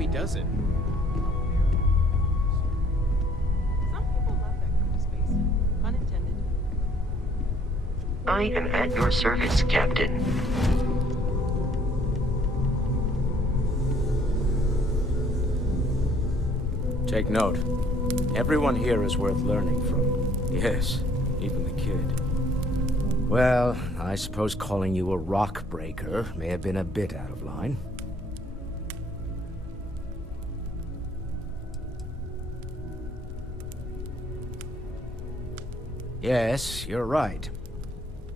he does it. Some people love that kind of space. Pun intended. I am at your service, Captain. Take note. Everyone here is worth learning from. Yes, even the kid. Well, I suppose calling you a rock breaker may have been a bit out of line. Yes, you're right.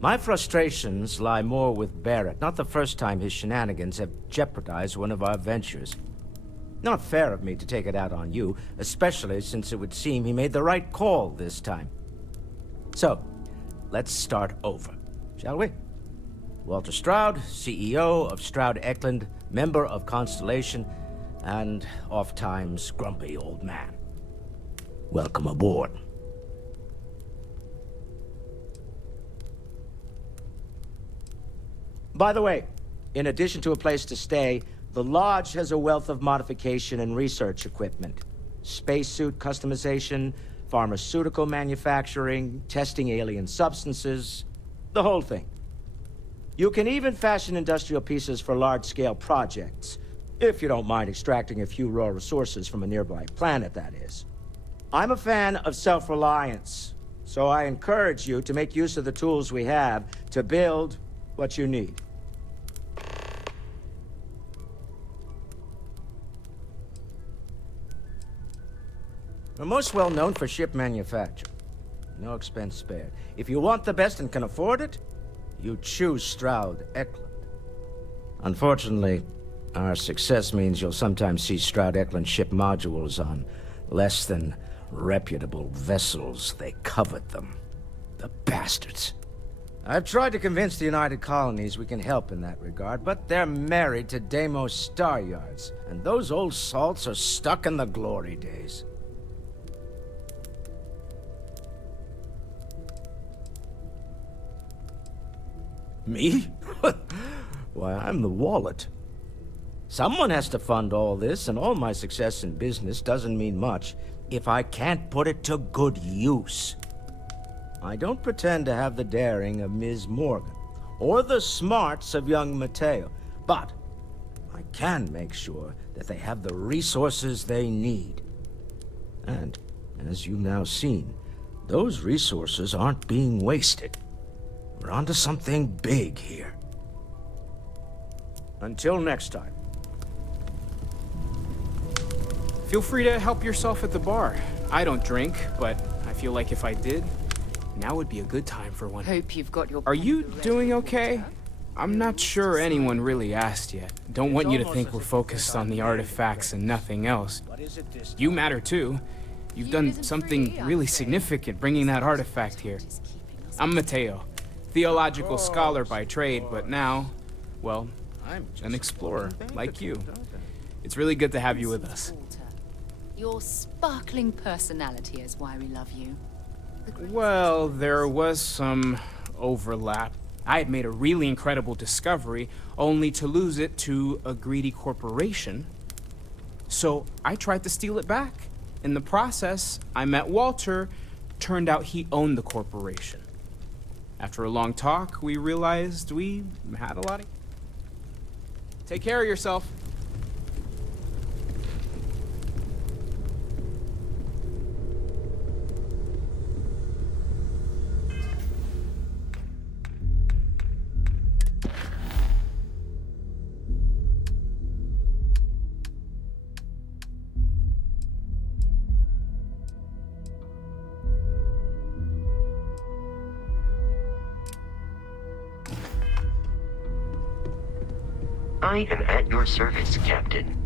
My frustrations lie more with Barrett. Not the first time his shenanigans have jeopardized one of our ventures. Not fair of me to take it out on you, especially since it would seem he made the right call this time. So, let's start over, shall we? Walter Stroud, CEO of Stroud Eklund, member of Constellation, and oft-times grumpy old man. Welcome aboard. By the way, in addition to a place to stay, the Lodge has a wealth of modification and research equipment. Spacesuit customization, pharmaceutical manufacturing, testing alien substances, the whole thing. You can even fashion industrial pieces for large-scale projects, if you don't mind extracting a few raw resources from a nearby planet, that is. I'm a fan of self-reliance, so I encourage you to make use of the tools we have to build what you need. We're most well known for ship manufacture. No expense spared. If you want the best and can afford it, you choose Stroud Eklund. Unfortunately, our success means you'll sometimes see Stroud Eklund ship modules on less than reputable vessels. They covet them. The bastards. I've tried to convince the United Colonies we can help in that regard, but they're married to Deimos Star Yards, and those old salts are stuck in the glory days. Me? Why, I'm the wallet. Someone has to fund all this, and all my success in business doesn't mean much if I can't put it to good use. I don't pretend to have the daring of Ms. Morgan, or the smarts of young Mateo, but I can make sure that they have the resources they need. And, as you've now seen, those resources aren't being wasted. We're onto something big here. Until next time. Feel free to help yourself at the bar. I don't drink, but I feel like if I did, now would be a good time for one. Hope you've got your... Are you doing okay? I'm not sure anyone really asked yet. Don't want you to think we're focused on the artifacts and nothing else. You matter too. You've done something really significant bringing that artifact here. I'm Mateo, theological scholar by trade, but now, well, an explorer like you. It's really good to have you with us. Your sparkling personality is why we love you. Well, there was some overlap. I had made a really incredible discovery, only to lose it to a greedy corporation. So I tried to steal it back. In the process, I met Walter. Turned out he owned the corporation. After a long talk, we realized we had a lot of... Take care of yourself. I am at your service, Captain.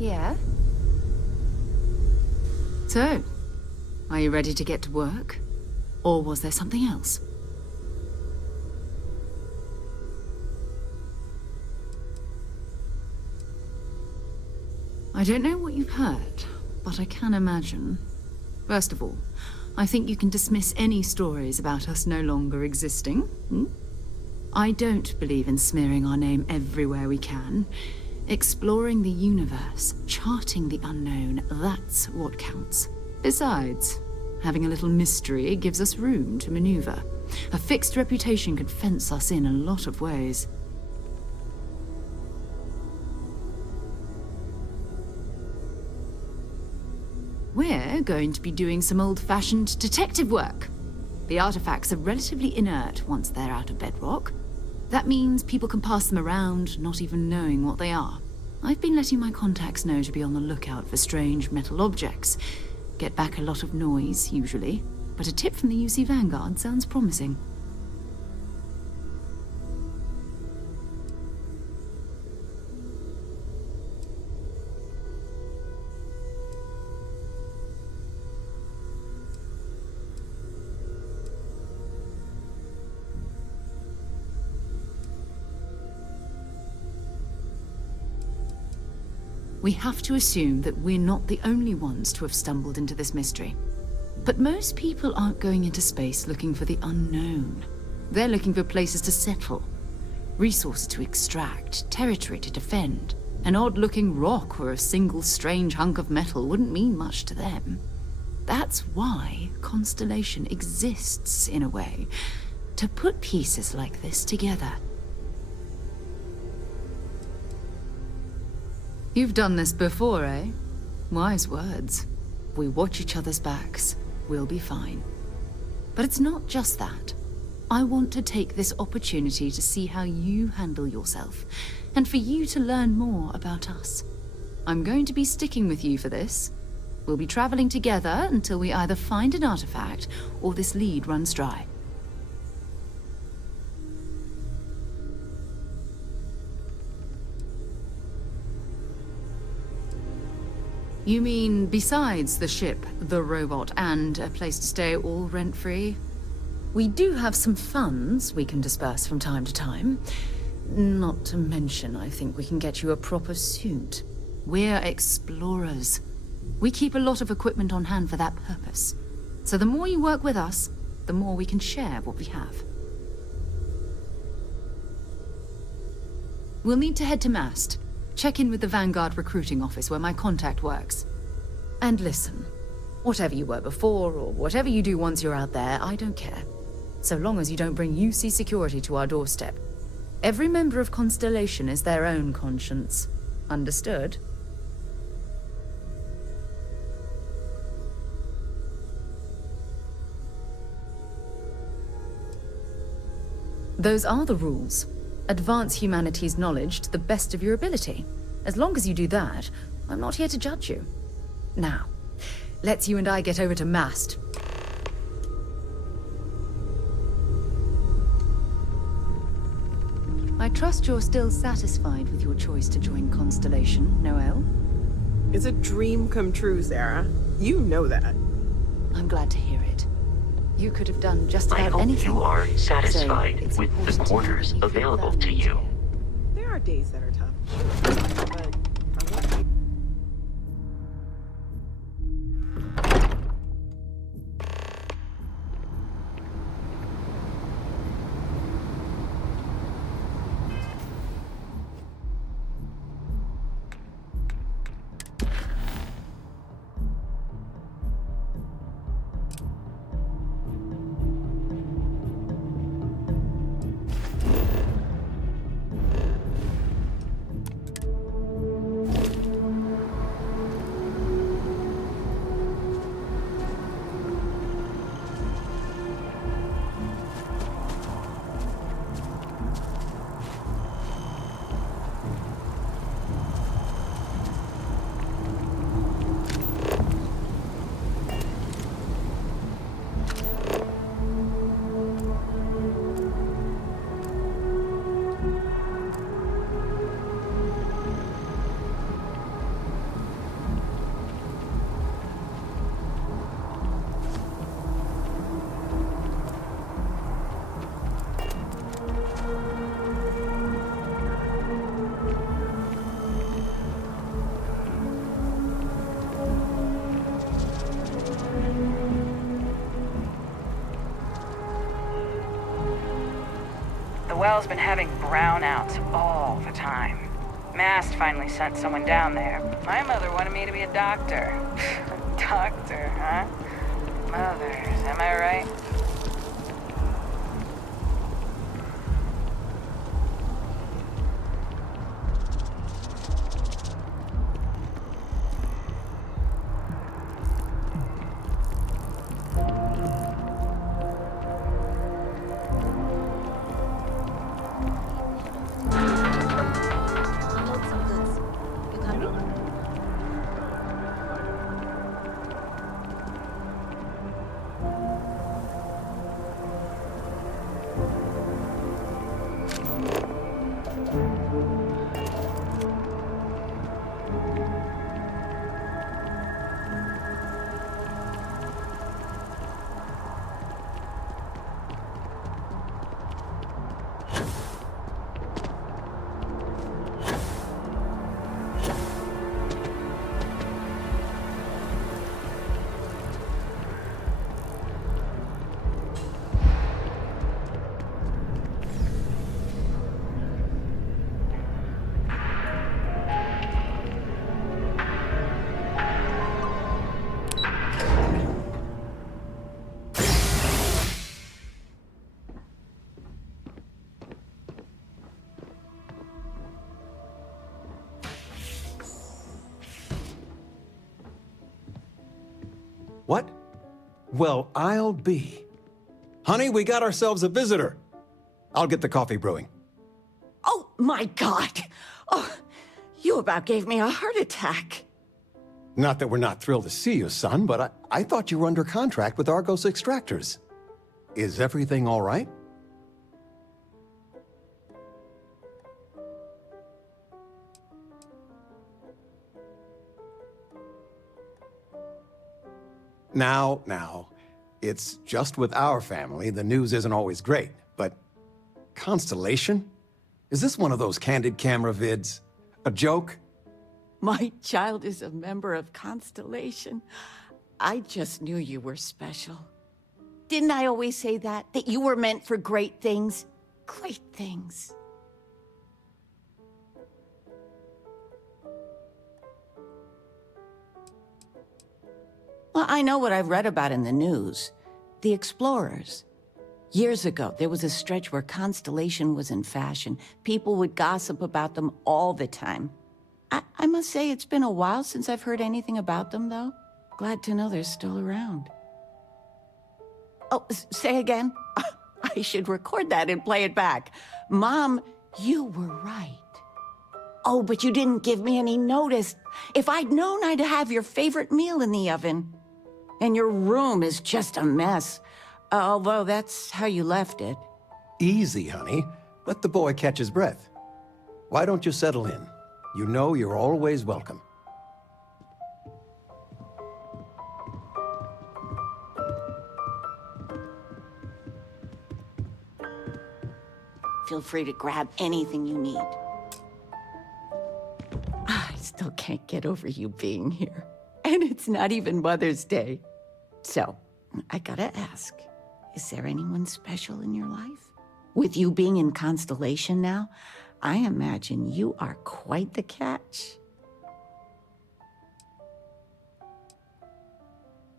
Yeah? So, are you ready to get to work? Or was there something else? I don't know what you've heard, but I can imagine. First of all, I think you can dismiss any stories about us no longer existing. I don't believe in smearing our name everywhere we can. Exploring the universe, charting the unknown, that's what counts. Besides, having a little mystery gives us room to maneuver. A fixed reputation could fence us in a lot of ways. We're going to be doing some old-fashioned detective work. The artifacts are relatively inert once they're out of bedrock. That means people can pass them around, not even knowing what they are. I've been letting my contacts know to be on the lookout for strange metal objects. Get back a lot of noise, usually, but a tip from the UC Vanguard sounds promising. We have to assume that we're not the only ones to have stumbled into this mystery. But most people aren't going into space looking for the unknown. They're looking for places to settle, resources to extract, territory to defend. An odd-looking rock or a single strange hunk of metal wouldn't mean much to them. That's why Constellation exists, in a way, to put pieces like this together. You've done this before, eh? Wise words. If we watch each other's backs, we'll be fine. But it's not just that. I want to take this opportunity to see how you handle yourself, and for you to learn more about us. I'm going to be sticking with you for this. We'll be traveling together until we either find an artifact or this lead runs dry. You mean besides the ship, the robot, and a place to stay all rent-free? We do have some funds we can disperse from time to time. Not to mention, I think we can get you a proper suit. We're explorers. We keep a lot of equipment on hand for that purpose. So the more you work with us, the more we can share what we have. We'll need to head to Mast. Check in with the Vanguard recruiting office where my contact works. And listen, whatever you were before, or whatever you do once you're out there, I don't care. So long as you don't bring UC security to our doorstep. Every member of Constellation is their own conscience. Understood? Those are the rules. Advance humanity's knowledge to the best of your ability. As long as you do that, I'm not here to judge you. Now, let's you and I get over to Mast. I trust you're still satisfied with your choice to join Constellation, Noel? It's a dream come true, Sarah. You know that. I'm glad to hear it. You could have done just I about hope anything. you are satisfied it's with important the to know quarters that you feel available to valued you. here. There are days that are tough. But I want you. hotel's been having brownouts all the time. Mast finally sent someone down there. My mother wanted me to be a doctor. Doctor, huh? Mothers, am I right? Unload some goods. You coming? What? Well, I'll be. Honey, we got ourselves a visitor. I'll get the coffee brewing. Oh, my God. Oh, you about gave me a heart attack. Not that we're not thrilled to see you, son, but I thought you were under contract with Argos Extractors. Is everything all right? Now, it's just with our family. The news isn't always great, but Constellation? Is this one of those candid camera vids? A joke? My child is a member of Constellation. I just knew you were special. Didn't I always say that? That you were meant for great things? Great things. Well, I know what I've read about in the news. The Explorers. Years ago, there was a stretch where Constellation was in fashion. People would gossip about them all the time. I must say it's been a while since I've heard anything about them, though. Glad to know they're still around. Oh, say again? I should record that and play it back. Mom, you were right. Oh, but you didn't give me any notice. If I'd known, I'd have your favorite meal in the oven. And your room is just a mess. Although that's how you left it. Easy, honey. Let the boy catch his breath. Why don't you settle in? You know you're always welcome. Feel free to grab anything you need. I still can't get over you being here. And it's not even Mother's Day. So, I gotta ask, is there anyone special in your life? With you being in Constellation now, I imagine you are quite the catch.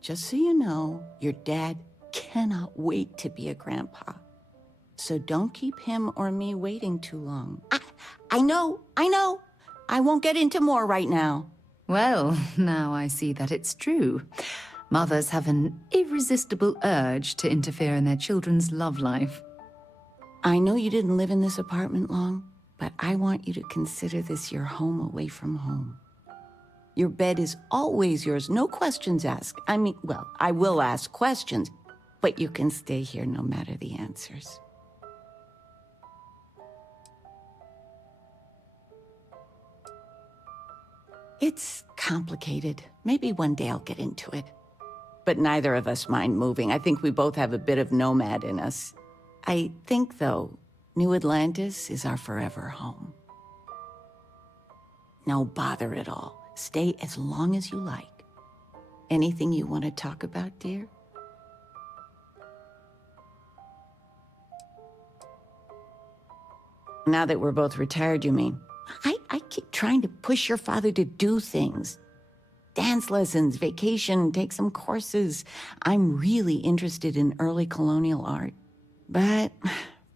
Just so you know, your dad cannot wait to be a grandpa. So don't keep him or me waiting too long. I know. I won't get into more right now. Well, now I see that it's true. Mothers have an irresistible urge to interfere in their children's love life. I know you didn't live in this apartment long, but I want you to consider this your home away from home. Your bed is always yours, no questions asked. I mean, well, I will ask questions, but you can stay here no matter the answers. It's complicated. Maybe one day I'll get into it. But neither of us mind moving. I think we both have a bit of nomad in us. I think, though, New Atlantis is our forever home. No bother at all. Stay as long as you like. Anything you want to talk about, dear? Now that we're both retired, you mean? I keep trying to push your father to do things. Dance lessons, vacation, take some courses. I'm really interested in early colonial art. But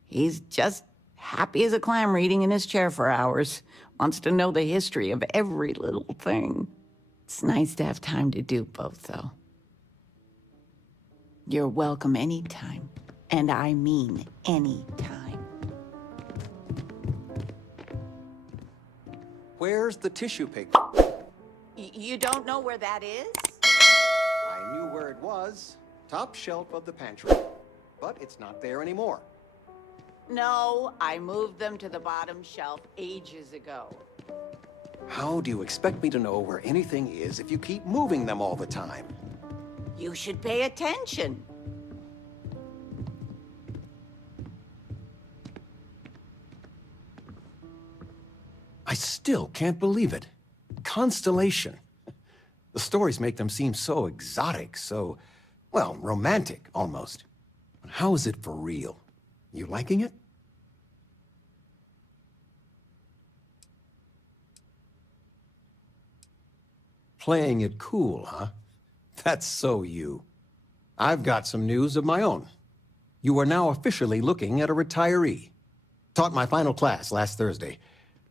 he's just happy as a clam reading in his chair for hours. Wants to know the history of every little thing. It's nice to have time to do both, though. You're welcome anytime. And I mean anytime. Where's the tissue paper? You don't know where that is? I knew where it was. Top shelf of the pantry. But it's not there anymore. No, I moved them to the bottom shelf ages ago. How do you expect me to know where anything is if you keep moving them all the time? You should pay attention. I still can't believe it. Constellation. The stories make them seem so exotic, so, well, romantic, almost. How is it for real? You liking it? Playing it cool, huh? That's so you. I've got some news of my own. You are now officially looking at a retiree. Taught my final class last Thursday.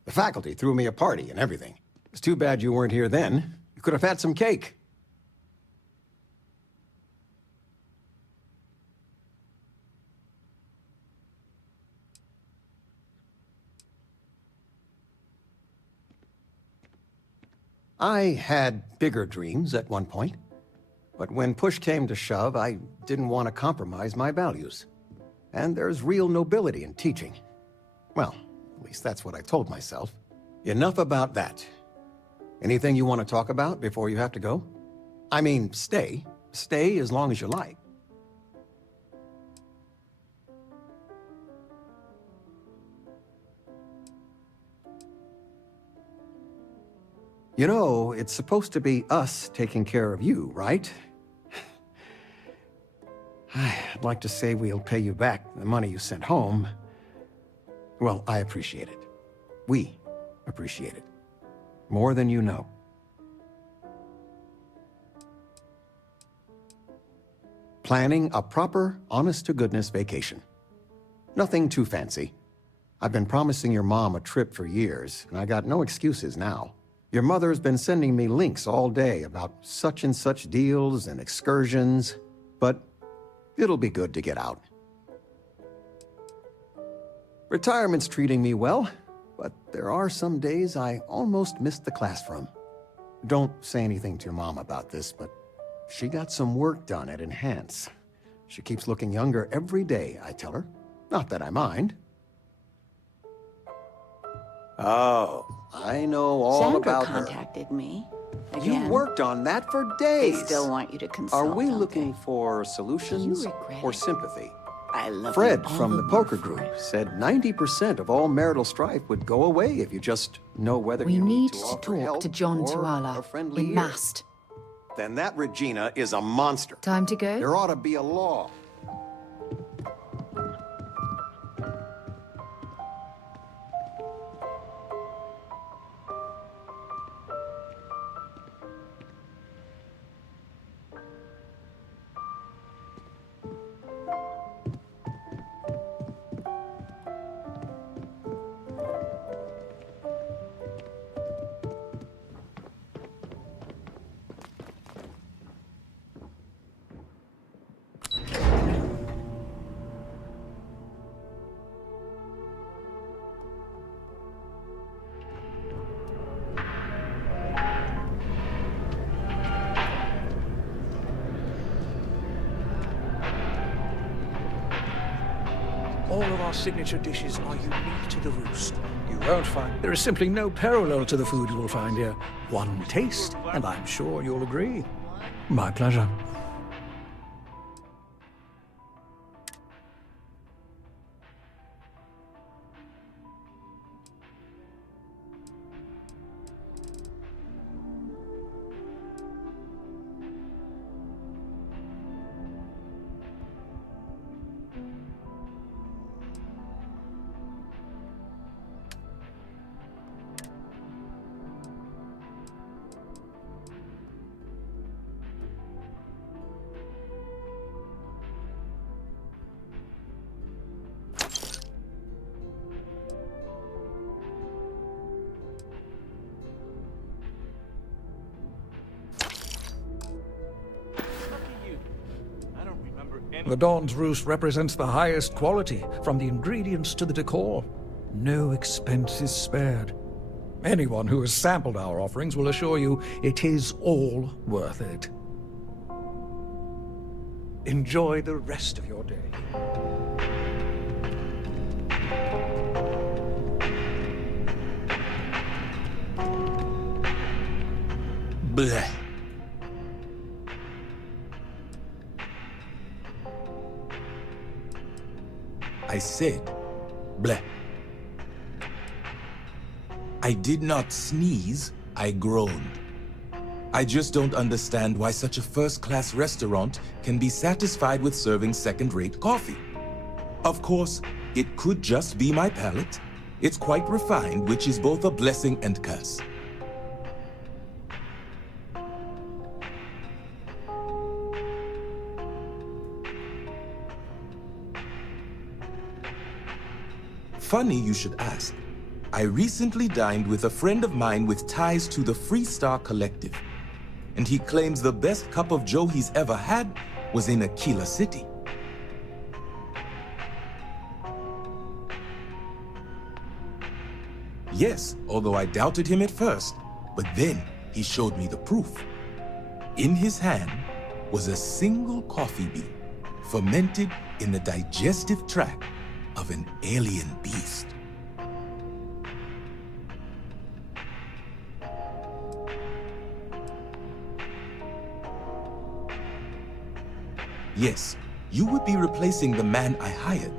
The faculty threw me a party and everything. It's too bad you weren't here then. You could have had some cake. I had bigger dreams at one point. But when push came to shove, I didn't want to compromise my values. And there's real nobility in teaching. Well, at least that's what I told myself. Enough about that. Anything you want to talk about before you have to go? I mean, stay. Stay as long as you like. You know, it's supposed to be us taking care of you, right? I'd like to say we'll pay you back the money you sent home. Well, I appreciate it. We appreciate it. More than you know. Planning a proper, honest-to-goodness vacation. Nothing too fancy. I've been promising your mom a trip for years, and I got no excuses now. Your mother's been sending me links all day about such and such deals and excursions, but it'll be good to get out. Retirement's treating me well, but there are some days I almost missed the classroom. Don't say anything to your mom about this, but she got some work done at Enhance. She keeps looking younger every day, I tell her. Not that I mind. Oh, I know all Sandra about her. contacted me. You Again. worked on that for They days. still want you to consult. Are we don't looking they? for solutions Do you regret or it? sympathy? I love Fred you all from the more poker for group it. said 90% of all marital strife would go away if you just know whether We you need to to offer talk help to John or Tuala. a friendly We ear. must. Then that Regina is a monster. Time to go? There ought to be a law. All of our signature dishes are unique to the Roost. You won't find... There is simply no parallel to the food you will find here. One taste, and I'm sure you'll agree. My pleasure. The Dawn's Roost represents the highest quality, from the ingredients to the decor. No expense is spared. Anyone who has sampled our offerings will assure you it is all worth it. Enjoy the rest of your day. Bleh. I said, bleh. I did not sneeze, I groaned. I just don't understand why such a first-class restaurant can be satisfied with serving second-rate coffee. Of course, it could just be my palate. It's quite refined, which is both a blessing and curse. Funny you should ask. I recently dined with a friend of mine with ties to the Freestar Collective, and he claims the best cup of joe he's ever had was in Aquila City. Yes, although I doubted him at first, but then he showed me the proof. In his hand was a single coffee bean, fermented in the digestive tract of an alien beast. Yes, you would be replacing the man I hired.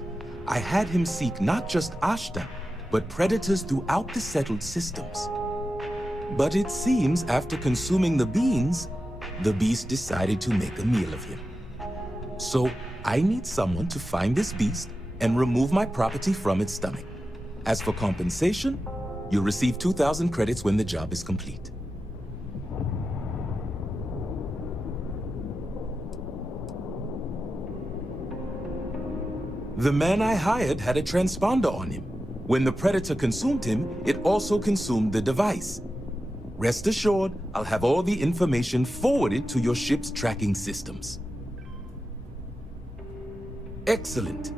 I had him seek not just Ashta, but predators throughout the settled systems. But it seems after consuming the beans, the beast decided to make a meal of him. So I need someone to find this beast and remove my property from its stomach. As for compensation, you'll receive 2,000 credits when the job is complete. The man I hired had a transponder on him. When the predator consumed him, it also consumed the device. Rest assured, I'll have all the information forwarded to your ship's tracking systems. Excellent.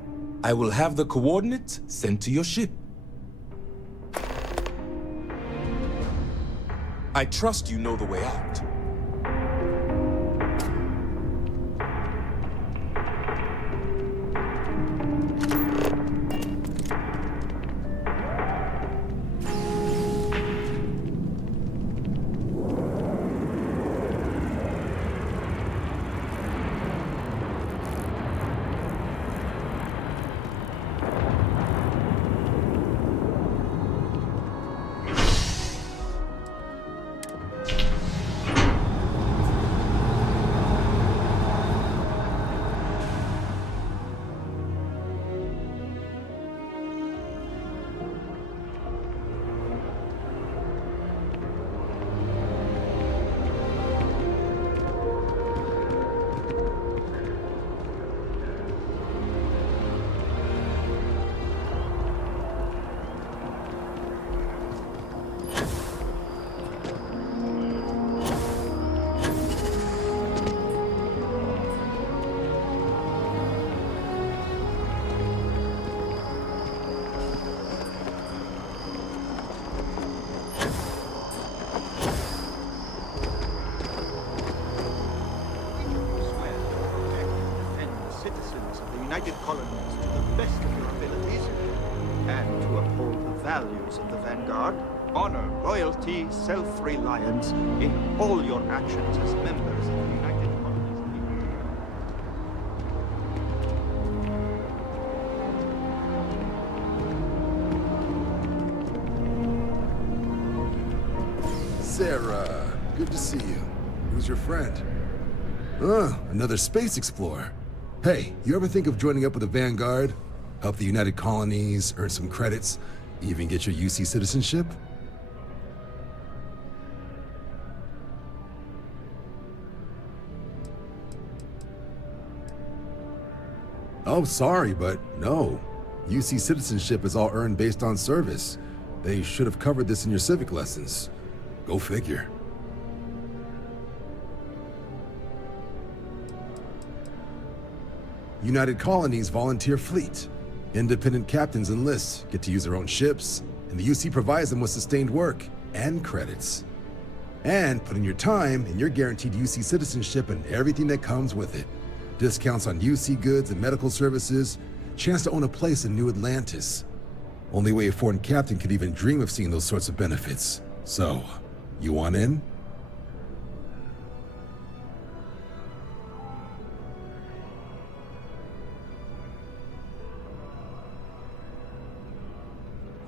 I will have the coordinates sent to your ship. I trust you know the way out. United Colonies to the best of your abilities, and to uphold the values of the Vanguard, honor, loyalty, self-reliance in all your actions as members of the United Colonies. Sarah, good to see you. Who's your friend? Another space explorer. Hey, you ever think of joining up with the Vanguard? Help the United Colonies, earn some credits, even get your UC citizenship? Oh, sorry, but no. UC citizenship is all earned based on service. They should have covered this in your civic lessons. Go figure. United Colonies Volunteer Fleet. Independent captains enlist, get to use their own ships, and the UC provides them with sustained work and credits. And put in your time, and you're guaranteed UC citizenship and everything that comes with it. Discounts on UC goods and medical services, chance to own a place in New Atlantis. Only way a foreign captain could even dream of seeing those sorts of benefits. So, you want in?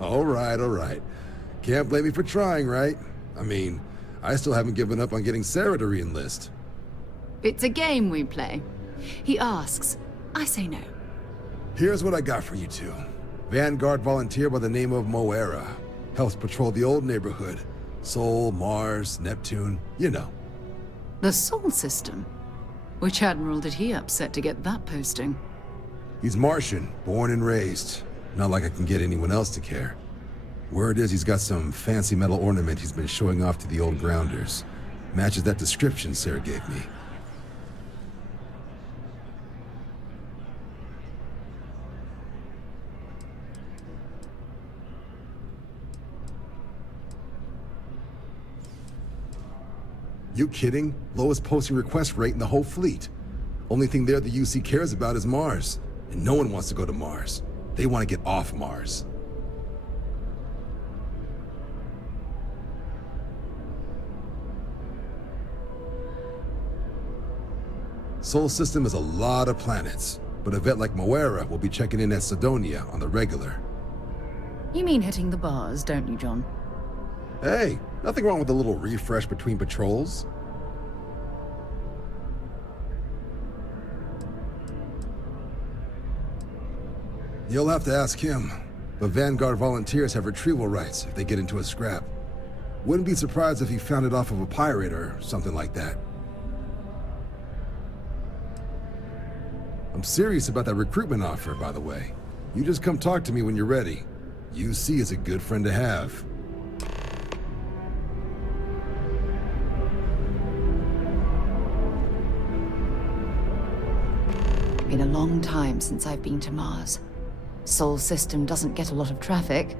All right. Can't blame me for trying, right? I mean, I still haven't given up on getting Sarah to re-enlist. It's a game we play. He asks. I say no. Here's what I got for you two. Vanguard volunteer by the name of Moera. Helps patrol the old neighborhood. Sol, Mars, Neptune, you know. The Sol system? Which admiral did he upset to get that posting? He's Martian, born and raised. Not like I can get anyone else to care. Word is he's got some fancy metal ornament he's been showing off to the old grounders. Matches that description Sarah gave me. You kidding? Lowest posting request rate in the whole fleet. Only thing there the UC cares about is Mars. And no one wants to go to Mars. They want to get off Mars. Sol system is a lot of planets, but a vet like Moera will be checking in at Sidonia on the regular. You mean hitting the bars, don't you, John? Hey, nothing wrong with a little refresh between patrols. You'll have to ask him, but Vanguard volunteers have retrieval rights if they get into a scrap. Wouldn't be surprised if he found it off of a pirate or something like that. I'm serious about that recruitment offer, by the way. You just come talk to me when you're ready. UC is a good friend to have. Been a long time since I've been to Mars. Sol system doesn't get a lot of traffic.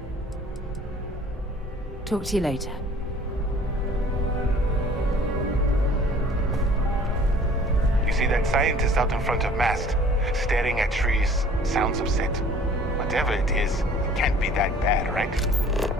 Talk to you later. You see that scientist out in front of mast, staring at trees, sounds upset. Whatever it is, it can't be that bad, right?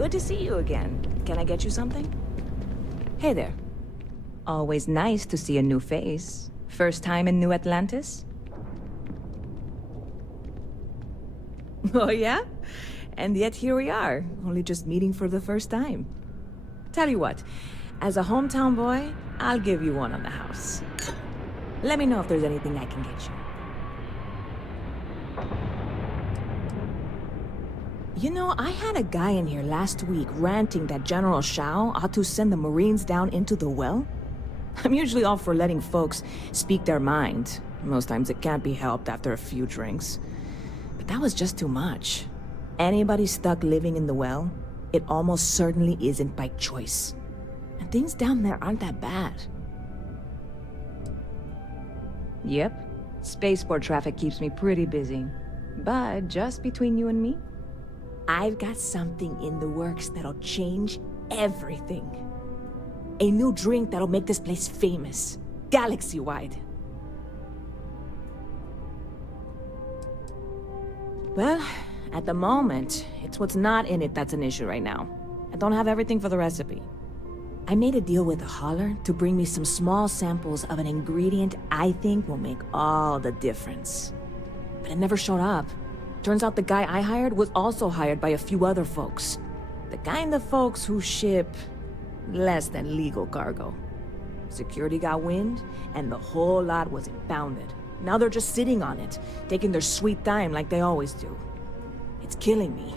Good to see you again. Can I get you something? Hey there. Always nice to see a new face. First time in New Atlantis? Oh yeah? And yet here we are, only just meeting for the first time. Tell you what, as a hometown boy, I'll give you one on the house. Let me know if there's anything I can get you. You know, I had a guy in here last week ranting that General Shao ought to send the Marines down into the well. I'm usually all for letting folks speak their mind. Most times it can't be helped after a few drinks. But that was just too much. Anybody stuck living in the well, it almost certainly isn't by choice. And things down there aren't that bad. Yep. Spaceport traffic keeps me pretty busy. But just between you and me, I've got something in the works that'll change everything. A new drink that'll make this place famous, galaxy-wide. Well, at the moment, it's what's not in it that's an issue right now. I don't have everything for the recipe. I made a deal with a hauler to bring me some small samples of an ingredient I think will make all the difference. But it never showed up. Turns out the guy I hired was also hired by a few other folks. The kind of folks who ship less than legal cargo. Security got wind, and the whole lot was impounded. Now they're just sitting on it, taking their sweet time like they always do. It's killing me.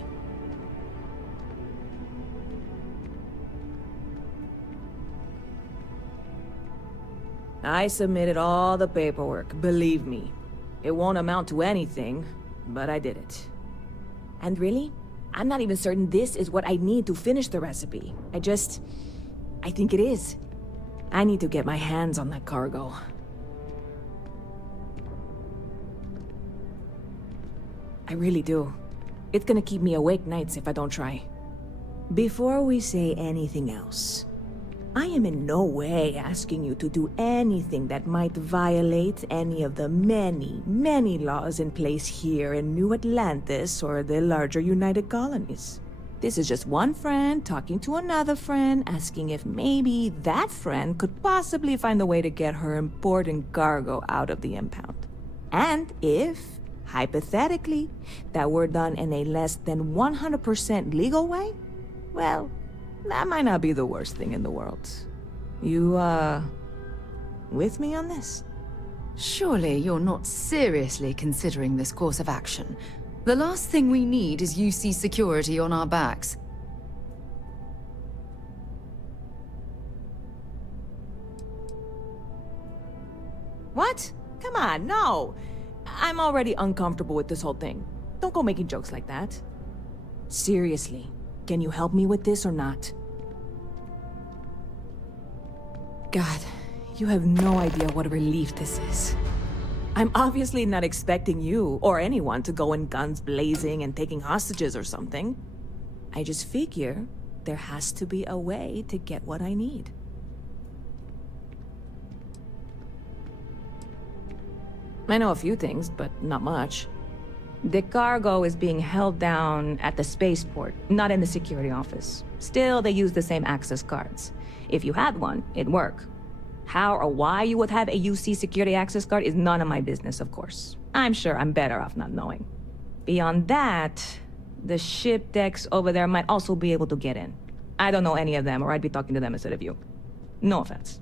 I submitted all the paperwork, believe me. It won't amount to anything, but I did it. And really, I'm not even certain this is what I need to finish the recipe. I think it is. I need to get my hands on that cargo. I really do. It's gonna keep me awake nights if I don't try. Before we say anything else, I am in no way asking you to do anything that might violate any of the many, many laws in place here in New Atlantis or the larger United Colonies. This is just one friend talking to another friend, asking if maybe that friend could possibly find a way to get her important cargo out of the impound. And if, hypothetically, that were done in a less than 100% legal way, well, that might not be the worst thing in the world. You, with me on this? Surely you're not seriously considering this course of action. The last thing we need is UC security on our backs. What? Come on, no! I'm already uncomfortable with this whole thing. Don't go making jokes like that. Seriously, can you help me with this or not? God, you have no idea what a relief this is. I'm obviously not expecting you or anyone to go in guns blazing and taking hostages or something. I just figure there has to be a way to get what I need. I know a few things, but not much. The cargo is being held down at the spaceport, not in the security office. Still, they use the same access cards. If you had one, it'd work. How or why you would have a UC security access card is none of my business, of course. I'm sure I'm better off not knowing. Beyond that, the ship decks over there might also be able to get in. I don't know any of them, or I'd be talking to them instead of you. No offense.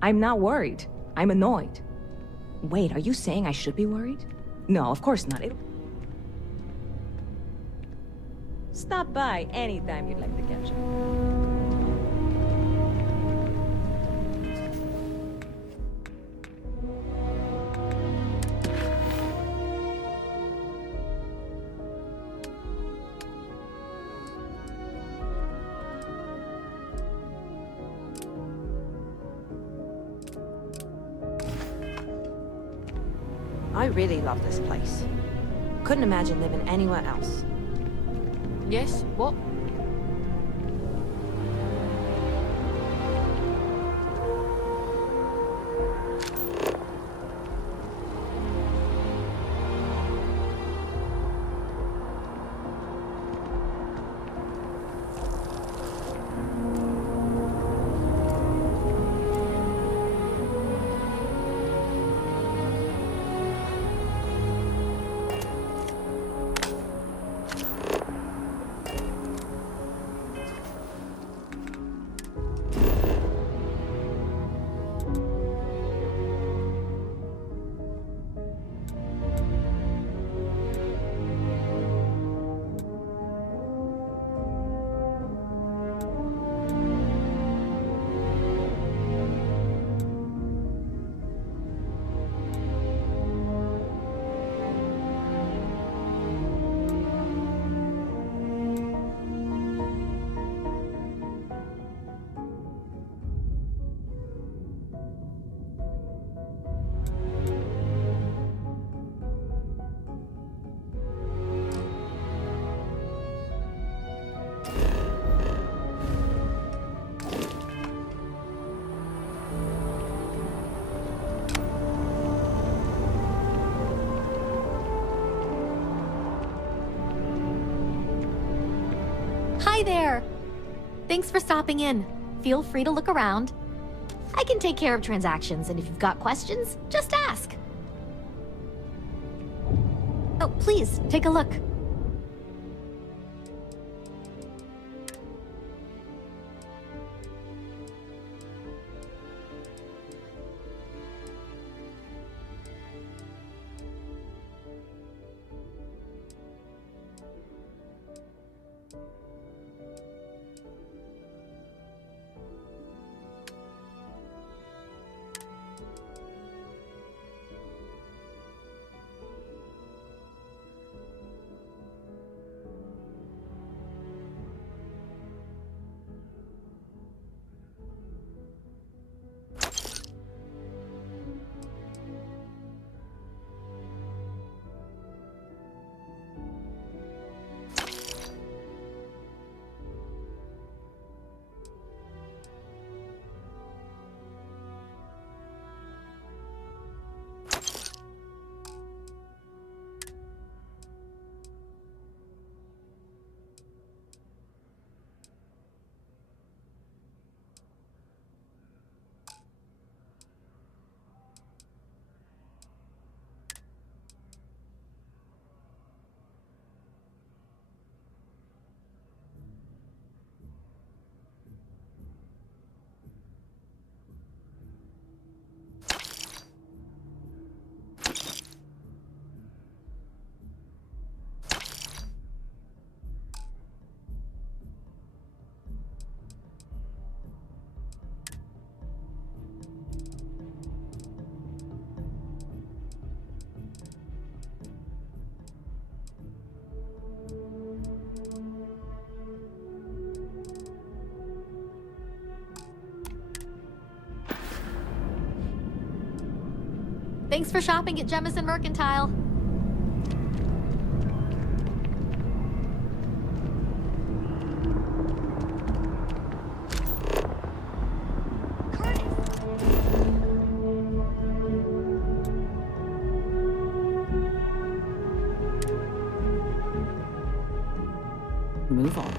I'm not worried. I'm annoyed. Wait, are you saying I should be worried? No, of course not. Stop by anytime you'd like to catch up. I really love this place. Couldn't imagine living anywhere else. Yes? What? Hi there! Thanks for stopping in. Feel free to look around. I can take care of transactions, and if you've got questions, just ask. Oh, please, take a look. Thanks for shopping at Jemison Mercantile. Move on.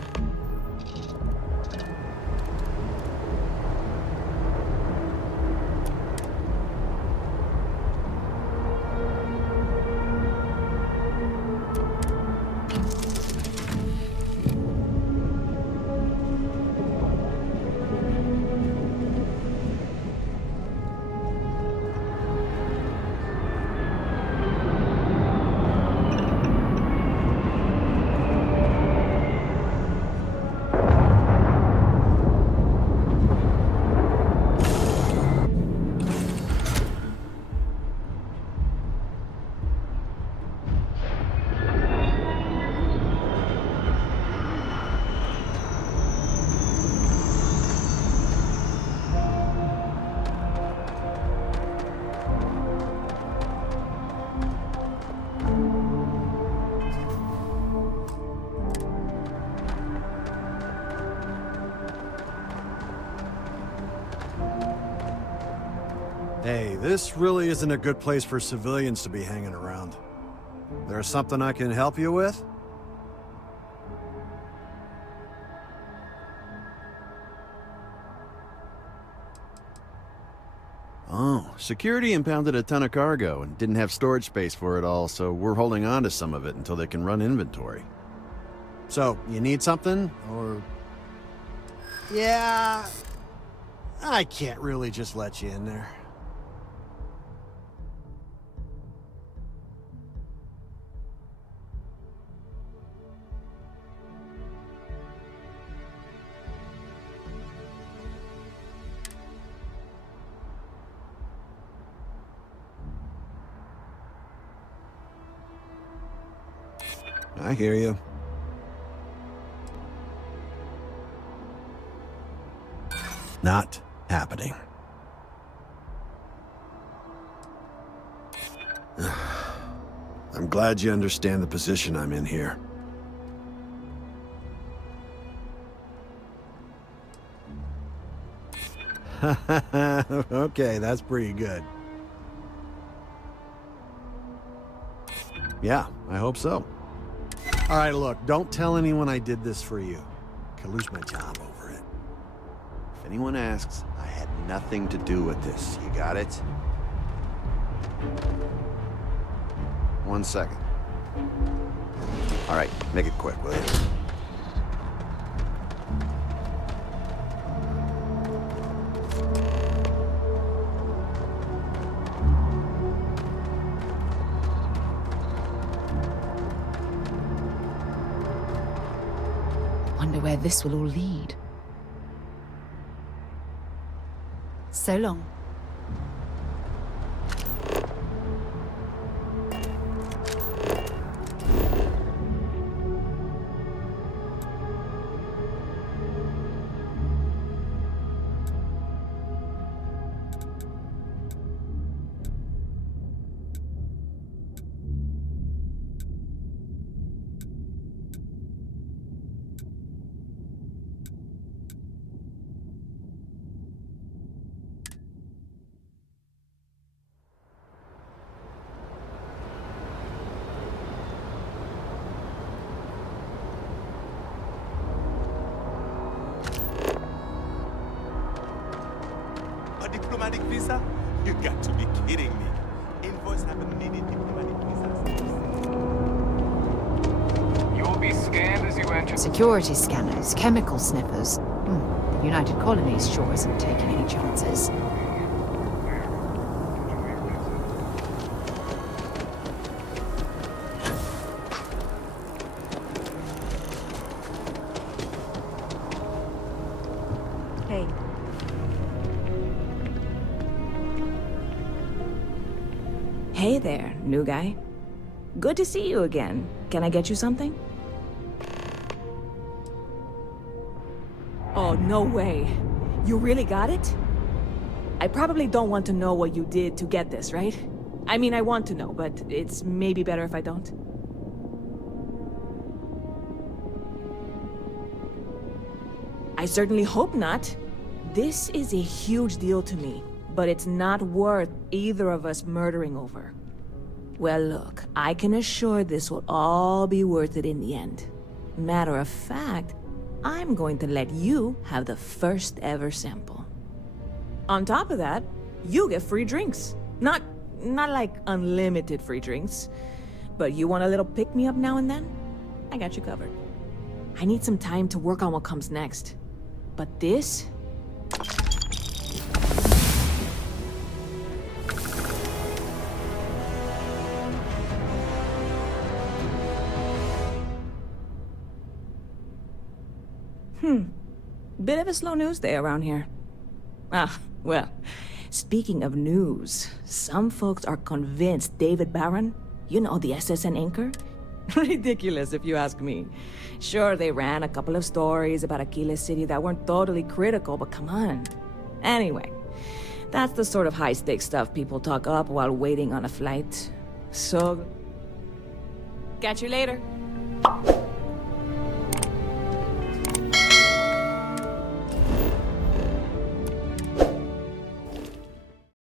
Hey, this really isn't a good place for civilians to be hanging around. There's something I can help you with? Oh, security impounded a ton of cargo and didn't have storage space for it all, so we're holding on to some of it until they can run inventory. So, you need something, or... Yeah... I can't really just let you in there. I hear you. Not happening. I'm glad you understand the position I'm in here. Okay, that's pretty good. Yeah, I hope so. All right, look, don't tell anyone I did this for you. could lose my job over it. If anyone asks, I had nothing to do with this. You got it? 1 second. All right, make it quick, will you? Wonder where this will all lead. So long. A diplomatic visa? You got to be kidding me. Invoice haven't needed diplomatic visas. You will be scanned as you enter. Security scanners, chemical sniffers. The United Colonies sure isn't taking any chances. Hey. Hey there, new guy. Good to see you again. Can I get you something? Oh, no way. You really got it? I probably don't want to know what you did to get this, right? I mean, I want to know, but it's maybe better if I don't. I certainly hope not. This is a huge deal to me, but it's not worth either of us murdering over. Well, look, I can assure this will all be worth it in the end. Matter of fact, I'm going to let you have the first ever sample. On top of that, you get free drinks. Not like unlimited free drinks, but you want a little pick-me-up now and then? I got you covered. I need some time to work on what comes next. But this... Bit of a slow news day around here. Ah, well, speaking of news, some folks are convinced David Barron, you know, the SSN anchor? Ridiculous if you ask me. Sure, they ran a couple of stories about Aquila City that weren't totally critical, but come on. Anyway, that's the sort of high-stakes stuff people talk up while waiting on a flight. So... catch you later.